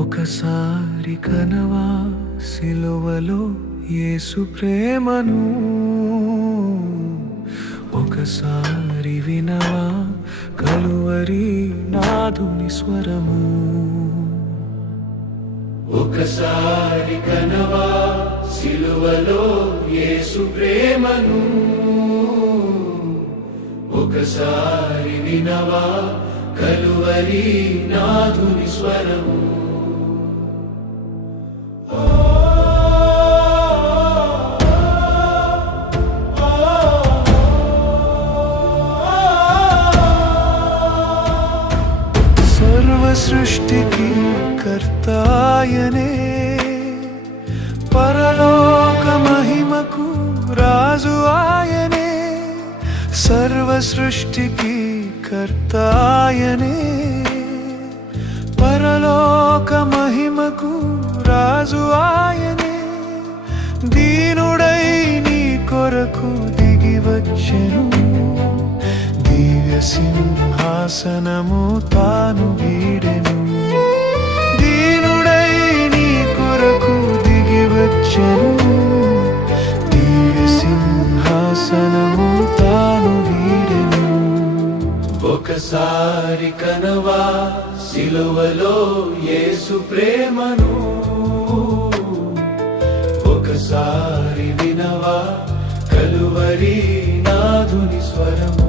ఒకసారి కనవా సిలువలో యేసు ప్రేమను, ఒకసారి వినవా కలువరి నాదుని స్వరము. ఒకసారి కనవా సిలువలో యేసు ప్రేమను, ఒకసారి వినవా కలువరి నాదుని స్వరము. సృష్టికి కర్తాయనే, పరలోక మహిమకు రాజు ఆయనే. సర్వ సృష్టికి కర్తాయనే, పరలోక మహిమకు రాజు ఆయనే. దీనుడై నీ కొరకు దిగి వచ్చెను, దివ్య సింహాసనము తాను వీడెను. దీనుడై నీ కొరకు దిగి వచ్చెను, దివ్య సింహాసనము తాను వీడెను. ఒకసారి కనవా సిలువలో యేసు ప్రేమను, ఒకసారి వినవా కలువరి నాదుని స్వరము.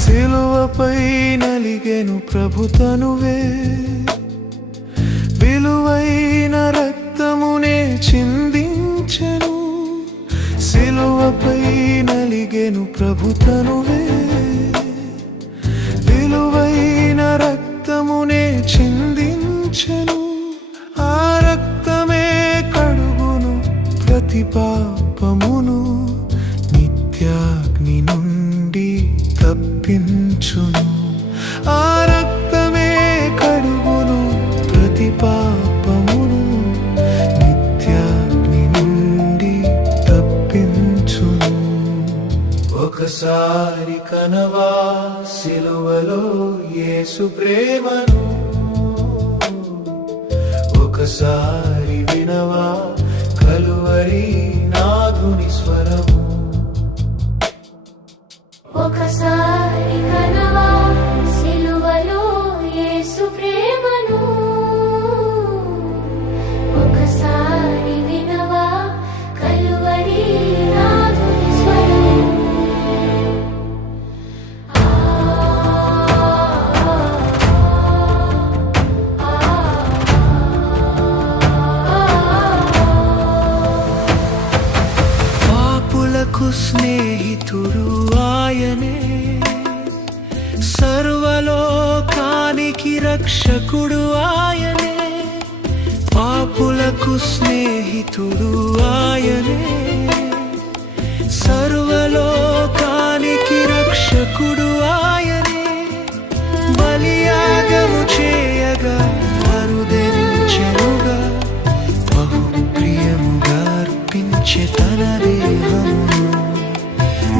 సిలువపై నలిగెను ప్రభు తనువే, విలువైన రక్తమునే చిందించెను. సిలువపై నలిగెను ప్రభు తనువే, విలువైన రక్తమునే చిందించెను. ఆ రక్తమే కడుగును ప్రతి పాపమును, నిత్యాగ్ని నుండి తప్పించును. ఆ రక్తమే కడుగును ప్రతి పాపమును, నిత్యాగ్ని నుండి తప్పించును. ఒకసారి కనవా సిలువలో యేసు ప్రేమను, ఒకసారి వినవా కలువరి నాదుని స్వరము. ఒకసారి కనవా సిలువలో యేసు ప్రేమను, ఒకసారి వినవా కలువరి నాదుని స్వరము. పాపులకు స్నేహితుడు ఆయనే, సర్వలోకానికి రక్షకుడు ఆయనే. పాపులకు స్నేహితుడు ఆయనే, సర్వలోకానికి రక్షకుడు ఆయనే. బలియాగము చేయగా అరుదెంచెనుగా, బహు ప్రియముగా అర్పించే తన దేహమును.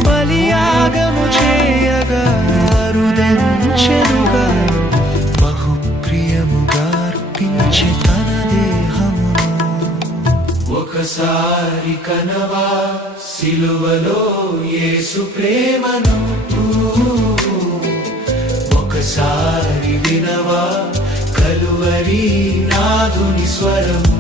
బలియాగము చేయగా అరుదెంచెనుగా, బహు ప్రియముగా అర్పించే తన దేహమును. ఒకసారి కనవా సిలువలో యేసు ప్రేమను, ఒకసారి వినవా కలువరి నాదుని స్వరము.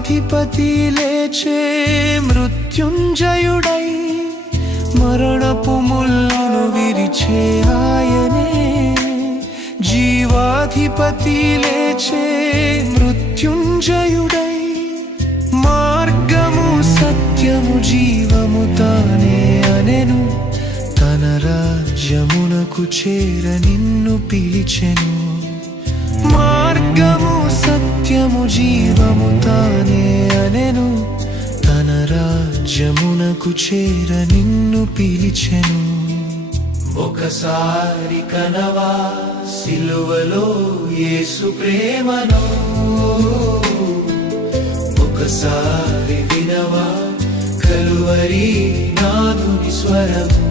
జీవాధిపతి లేచే మృత్యుంజయుడై మరణపు ముళ్ళను విరిచే ఆయనే జీవాధిపతి లేచే మృత్యుంజయుడై మార్గము సత్యము జీవము తానే అనెను తన రాజ్యమునకు చేర నిన్ను పిలిచెను మార్గము సత్యము జీవము తానే అనెను తన రాజ్యమునకు చేర నిన్ను పిలిచెను ఒకసారి కనవా సిలువలో యేసు ప్రేమను ఒకసారి వినవా కలువరి నాదుని స్వరము